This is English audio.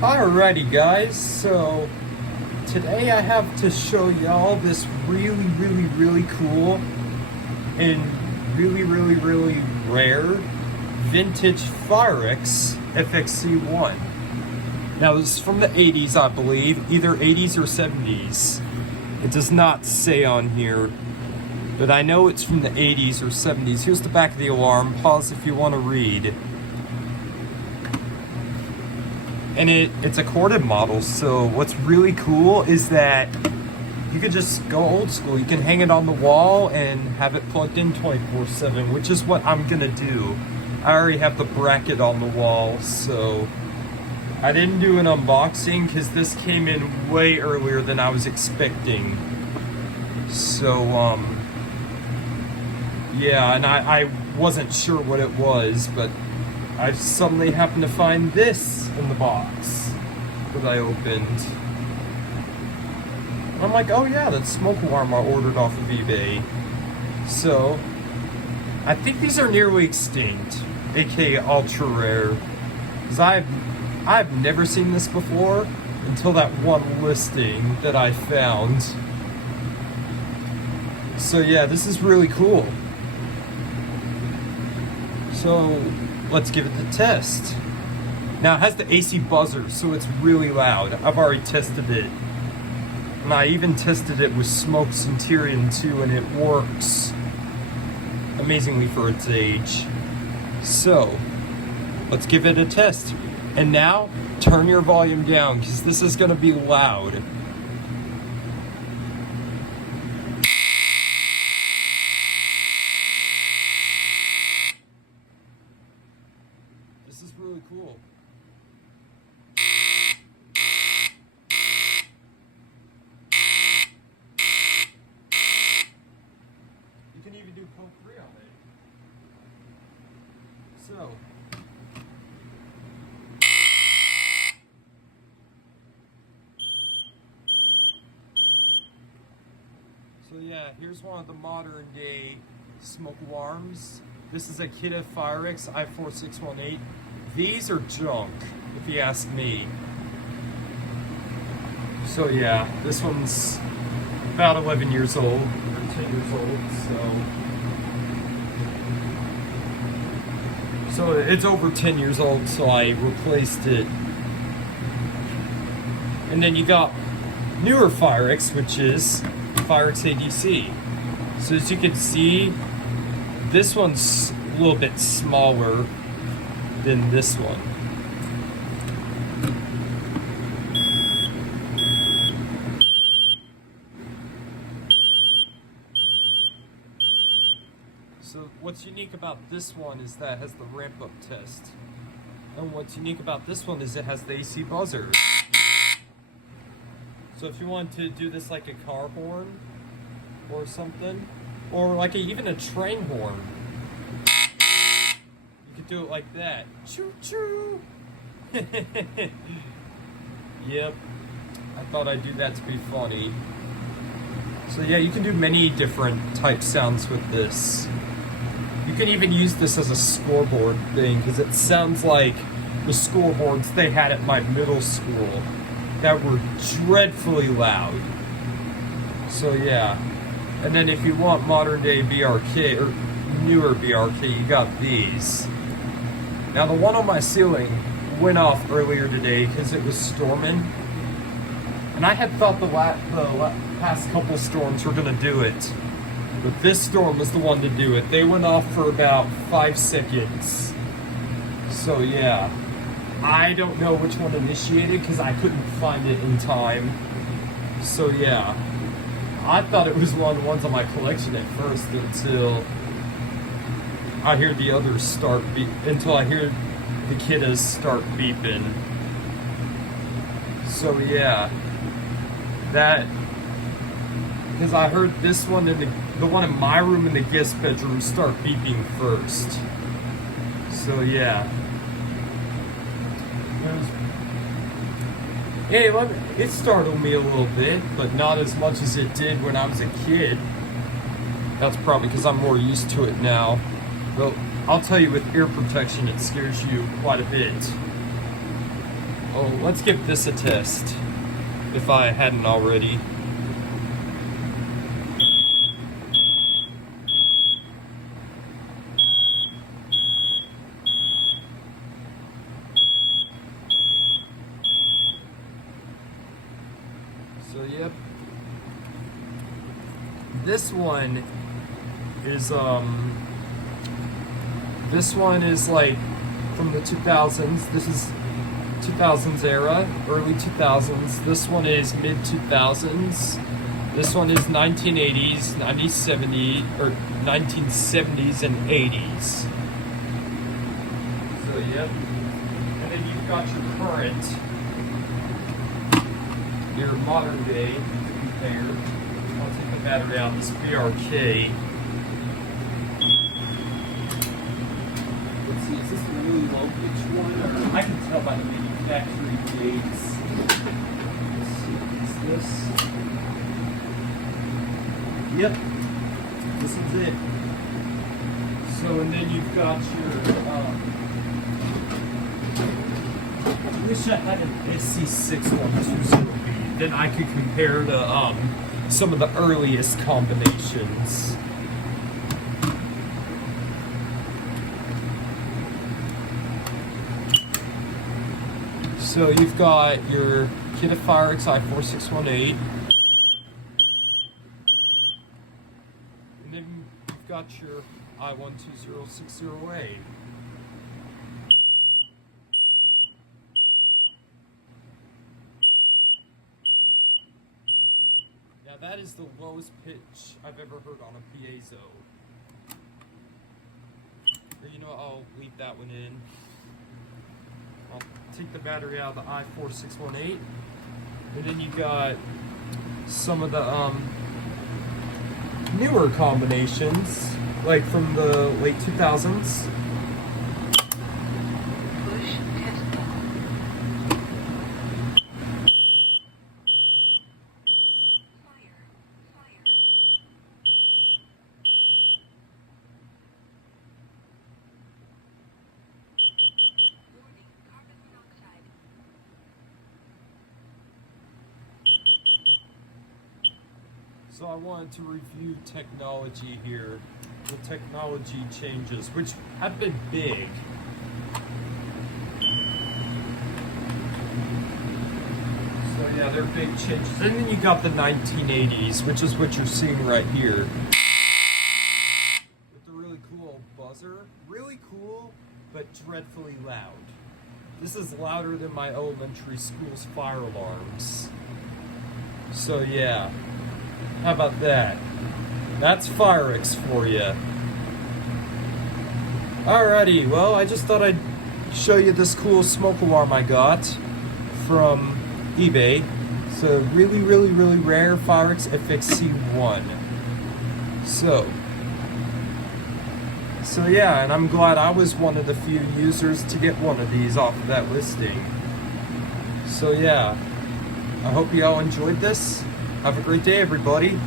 Alrighty guys, so today I have to show y'all this really cool and really rare Vintage FireX FXC-1. Now this is from the 80s, I believe, either 80s or 70s. It does not say on here, but I know it's from the 80s or 70s. Here's the back of the alarm. Pause if you want to read. And it's a corded model, so what's really cool is that you could just go old school. You can hang it on the wall and have it plugged in 24/7, which is what I'm gonna do. I already have the bracket on the wall, so I didn't do an unboxing because this came in way earlier than I was expecting. So, yeah, and I wasn't sure what it was, but I suddenly happened to find this in the box that I opened. And I'm like, oh yeah, that's smoke alarm I ordered off of eBay. So, I think these are nearly extinct, aka ultra rare. Because I've never seen this before until that one listing that I found. So yeah, this is really cool. So, let's give it the test. Now it has the AC buzzer, so it's really loud. I've already tested it. And I even tested it with Smoke Centurion too, and it works amazingly for its age. So, let's give it a test. And now, turn your volume down, because this is going to be loud. This is really cool. You can even do Coke 3 on it. So yeah, here's one of the modern day smoke alarms. This is a Vintage FireX FXC-1. These are junk, if you ask me. So yeah, this one's about 11 years old, or 10 years old, so it's over 10 years old, so I replaced it. And then you got newer FireX, which is FireX ADC. So as you can see, this one's a little bit smaller than this one. So what's unique about this one is that it has the ramp up test. And what's unique about this one is it has the AC buzzer. So if you want to do this like a car horn or something, or like even a train horn, you could do it like that. Choo choo! Yep, I thought I'd do that to be funny. So yeah, you can do many different type sounds with this. You can even use this as a scoreboard thing, because it sounds like the scoreboards they had at my middle school that were dreadfully loud. So yeah, and then if you want modern day BRK or newer BRK, you got these. Now the one on my ceiling went off earlier today because it was storming, and I had thought the past couple storms were gonna do it, but this storm was the one to do it. They went off for about 5 seconds. So yeah, I don't know which one initiated because I couldn't find it in time. So yeah, I thought it was one of the ones on my collection at first until I hear the others start until I hear the kiddos start beeping. So yeah, that, because I heard this one in the one in my room in the guest bedroom start beeping first. So yeah. Hey, it startled me a little bit, but not as much as it did when I was a kid. That's probably because I'm more used to it now. But I'll tell you, with ear protection, it scares you quite a bit. Oh, let's give this a test, if I hadn't already. So yep, this one is like from the 2000s. This is 2000s era, early 2000s. This one is mid 2000s. This one is 1980s, 1970s, or 1970s and 80s. So yep, and then you've got your current, your modern day compare. I'll take the battery out. This BRK. Let's see, is this a really low pitch one? Or I can tell by the manufacturing dates. Let's see, is this? Yep, this is it. So, and then you've got your. I wish I had an SC6120B. Then I could compare to some of the earliest combinations. So you've got your Vintage FireX FXC-1. And then you've got your I12060A. Now that is the lowest pitch I've ever heard on a piezo. Or you know what, I'll leave that one in. I'll take the battery out of the i4618. And then you got some of the newer combinations, like from the late 2000s. So I wanted to review technology here, the technology changes, which have been big. So yeah, they're big changes. And then you got the 1980s, which is what you're seeing right here. With the really cool buzzer. Really cool, but dreadfully loud. This is louder than my elementary school's fire alarms. So yeah. How about that? That's FireX for you. Alrighty, well, I just thought I'd show you this cool smoke alarm I got from eBay. So really, really, really rare FireX FXC-1. So yeah, and I'm glad I was one of the few users to get one of these off of that listing. So yeah, I hope you all enjoyed this. Have a great day, everybody.